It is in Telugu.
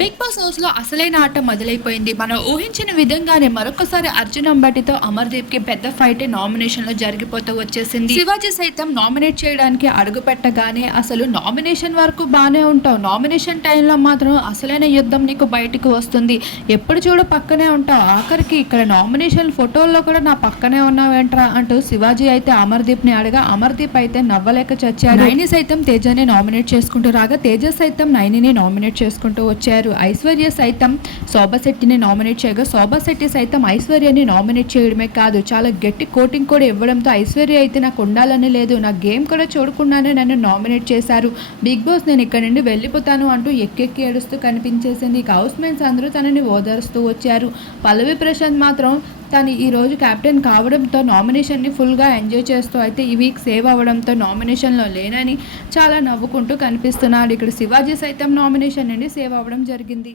బిగ్ బాస్ హౌస్లో అసలైన ఆట మొదలైపోయింది. మనం ఊహించిన విధంగానే మరొకసారి అర్జున్ అంబటితో అమర్దీప్కి పెద్ద ఫైట్ నామినేషన్లో జరిగిపోతూ వచ్చేసింది. శివాజీ సైతం నామినేట్ చేయడానికి అడుగు పెట్టగానే అసలు నామినేషన్ వరకు బానే ఉంటావు. నామినేషన్ టైంలో మాత్రం అసలైన యుద్ధం నీకు బయటికి వస్తుంది. ఎప్పుడు చూడు పక్కనే ఉంటావు. ఆఖరికి ఇక్కడ నామినేషన్ ఫోటోల్లో కూడా నా పక్కనే ఉన్నావేంట్రా అంటూ శివాజీ అయితే అమర్దీప్ని అడగా అమర్దీప్ అయితే నవ్వలేక చచ్చారు నైని సైతం తేజాని నామినేట్ చేసుకుంటూ రాగా తేజ సైతం నైనిని నామినేట్ చేసుకుంటూ వచ్చారు. ఐశ్వర్య సైతం శోభశెట్టిని నామినేట్ చేయగా శోభశెట్టి సైతం ఐశ్వర్యని నామినేట్ చేయడమే కాదు చాలా గట్టి కోటింగ్ కూడా ఇవ్వడంతో ఐశ్వర్య అయితే నాకు ఉండాలని లేదు నా గేమ్ కూడా చూడకుండానే నన్ను నామినేట్ చేశారు. బిగ్ బాస్ నేను ఇక్కడ నుండి వెళ్ళిపోతాను అంటూ ఎక్కెక్కి ఏడుస్తూ కనిపించేసింది. ఇక హౌస్ మేట్స్ అందరూ తనని ఓదారుస్తూ వచ్చారు. పల్లవి ప్రశాంత్ మాత్రం తను ఈ రోజు కెప్టెన్ కావడంతో నామినేషన్ని ఫుల్గా ఎంజాయ్ చేస్తూ అయితే ఈ వీక్ సేవ్ అవ్వడంతో నామినేషన్లో లేనని చాలా నవ్వుకుంటూ కనిపిస్తున్నాడు. ఇక్కడ శివాజీ సైతం నామినేషన్ నుండి సేవ్ అవ్వడం జరిగింది.